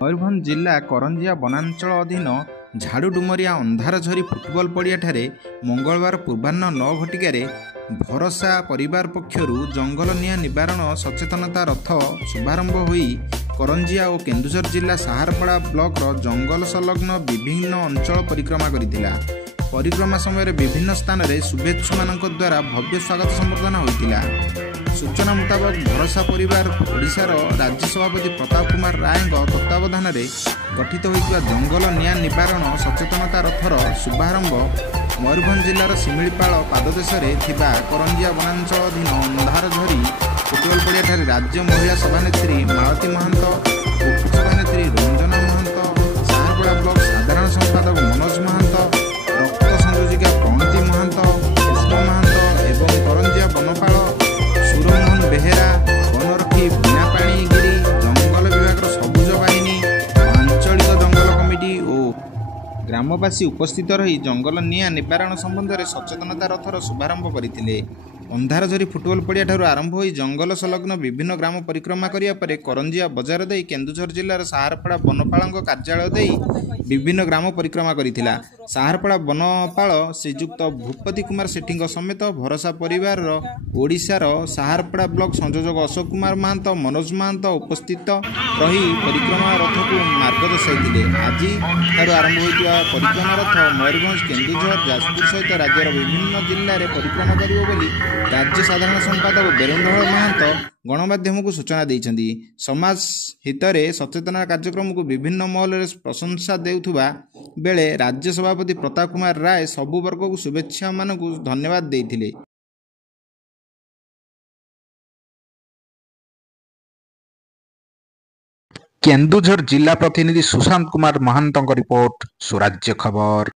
ମୟୂରଭଞ୍ଜ ଜିଲ୍ଲା କରଞ୍ଜିଆ ବନାଞ୍ଚଳ ଅଧୀନ ଝାଡ଼ୁଡୁମରିଆ ଅନ୍ଧାରଝରି ଫୁଟବଲ ପଡ଼ିଆଠାରେ ମଙ୍ଗଳବାର ପୂର୍ବାହ୍ନ 9 ଘଟିକାରେ ଭରସା ପରିବାର ପକ୍ଷରୁ ଜଙ୍ଗଲ ନିଆଁ ନିବାରଣ ସଚେତନତା ରଥ ଶୁଭାରମ୍ଭ ହୋଇ କରଞ୍ଜିଆ ଓ କେନ୍ଦୁଝର ଜିଲ୍ଲା ସାହାରପଡ଼ା ବ୍ଲକର ଜଙ୍ଗଲ ସଂଲଗ୍ନ ବିଭିନ୍ନ ଅଞ୍ଚଳ ପରିକ୍ରମା କରିଥିଲା। ପରିକ୍ରମା ସମୟରେ ବିଭିନ୍ନ ସ୍ଥାନରେ ଶୁଭେଚ୍ଛୁମାନଙ୍କ ଦ୍ୱାରା ଭବ୍ୟ ସ୍ୱାଗତ ସମ୍ବର୍ଦ୍ଧନା ହୋଇଥିଲା। सूचना मुताबक भरोसा परिवार ओडिशार राज्य सभापति प्रताप कुमार रायଙ୍କ तत्वावधाନରେ गठित होइतिबा जंगल निया निवारण सचेतनता रथर शुभारंभ मयूरभंज जिल्लार सिमिलीपाल पाददेशरे थिबा करंजिया वनांचल अधीन अंधारझरी फुटबल पड़ियाठारे राज्य महिला सभानेत्री मालती महंत उप सभानेत्री रंजना महंत साहारपड़ा ब्लॉक साधारण संपादक मनोज महंत रक्त संयोजिका प्रणति महंत कृष्ण महंत एवं करंजिया वनपाल सुरमोहन बेहेरा वनरक्षी बीणापाणीगिरी जंगल विभाग सबुज बाहिनी आंचलिक जंगल कमिटी और ग्रामवासी उपस्थित रही जंगल निया निवारण संबंध में सचेतनता रथर शुभारंभ करते। अंधारझरी फुटबल पड़ियाठारू आरंभ हो जंगल संलग्न विभिन्न ग्राम परिक्रमा करिया परे करंजिया बजार दे केन्दुझर जिल्लार साहारपड़ा वनपाल कार्यालय दे विभिन्न ग्राम परिक्रमा करिथिला। साहारपड़ा वनपाल श्रीजुक्त भूपति कुमार सेठी समेत भरोसा परिवार ओडिशार साहारपड़ा ब्लॉक संयोजक अशोक कुमार महंत मनोज महंत उपस्थित रही परिक्रमा रथ को मार्ग दर्शाई। आज आरंभ होता परिक्रमा रथ मयूरभंज केन्दुझर जाजपुर सहित राज्यर विभिन्न जिले में परिक्रमा करियो बोली राज्य साधारण संपादक वीरेन्द्र महंत गणमाध्यम को सूचना देइछन्ति। समाज हितरे सचेतना कार्यक्रम को विभिन्न महल में प्रशंसा देउथुबा बेले राज्य सभापति प्रताप कुमार राय सबु वर्ग को शुभेच्छा मानक धन्यवाद देइथिले। केन्दुझर जिला प्रतिनिधि सुशांत कुमार महंत रिपोर्ट स्वराज्य खबर।